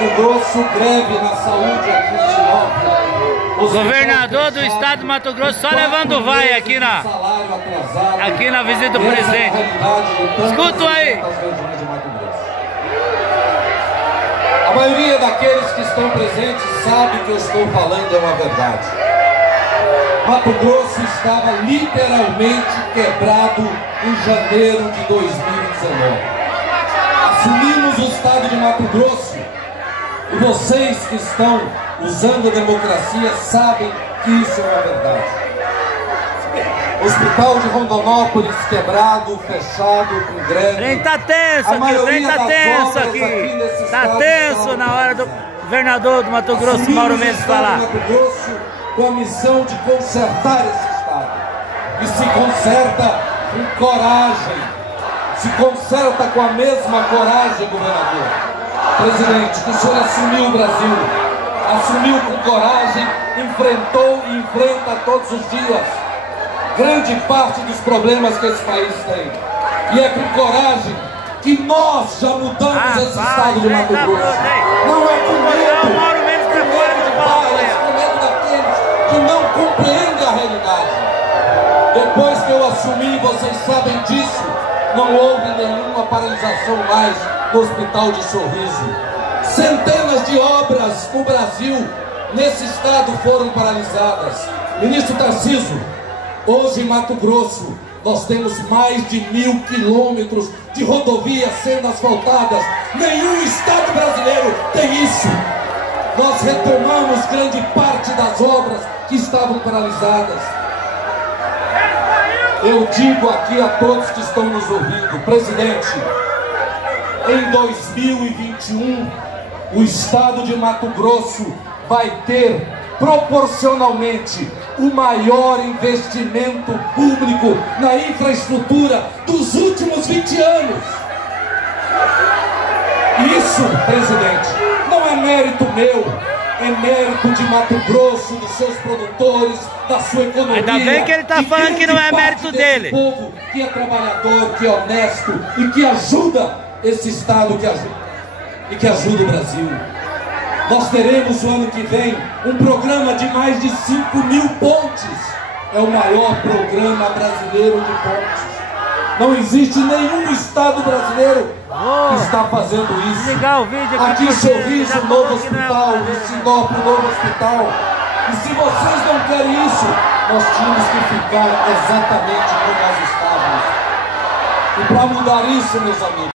Mato Grosso, greve na saúde aqui em Sinop. O governador do estado do Mato Grosso só levando vai aqui na visita do presidente. Escuta aí. A maioria daqueles que estão presentes sabe que eu estou falando é uma verdade. Mato Grosso estava literalmente quebrado em janeiro de 2019. Assumimos o estado de Mato Grosso e vocês que estão usando a democracia sabem que isso é uma verdade. Hospital de Rondonópolis quebrado, fechado, com greve. O trem tá tenso aqui, o trem tá tenso aqui. Tá tenso na hora do governador do Mato Grosso, Mauro Mendes, falar. Mato Grosso com a missão de consertar esse estado. E se conserta com coragem. Se conserta com a mesma coragem, governador. Presidente, que o senhor assumiu o Brasil. Assumiu com coragem, enfrentou e enfrenta todos os dias grande parte dos problemas que esse país tem. E é com coragem que nós já mudamos esse estado de Mato Grosso. Não é com medo, com medo de balas, com medo daqueles que não compreendem a realidade. Depois que eu assumi, vocês sabem disso, não houve nenhuma paralisação mais no Hospital de Sorriso. Centenas de obras no Brasil, nesse estado, foram paralisadas. Ministro Tarcísio, hoje em Mato Grosso, nós temos mais de 1000 quilômetros de rodovias sendo asfaltadas. Nenhum estado brasileiro tem isso. Nós retomamos grande parte das obras que estavam paralisadas. Eu digo aqui a todos que estão nos ouvindo, presidente, em 2021, o estado de Mato Grosso vai ter proporcionalmente o maior investimento público na infraestrutura dos últimos 20 anos. Isso, presidente, não é mérito meu, é mérito de Mato Grosso, dos seus produtores, da sua economia. Ainda bem que ele está falando que não é mérito dele. Povo que é trabalhador, que é honesto e que ajuda esse estado, que ajuda o Brasil. Nós teremos o ano que vem um programa de mais de 5.000 pontes. É o maior programa brasileiro de pontes. Não existe nenhum estado brasileiro que está fazendo isso. Legal o vídeo aqui em Sorriso, um novo hospital, em Sinop, um novo hospital. E se vocês não querem isso, nós tínhamos que ficar exatamente como nós estávamos. E para mudar isso, meus amigos,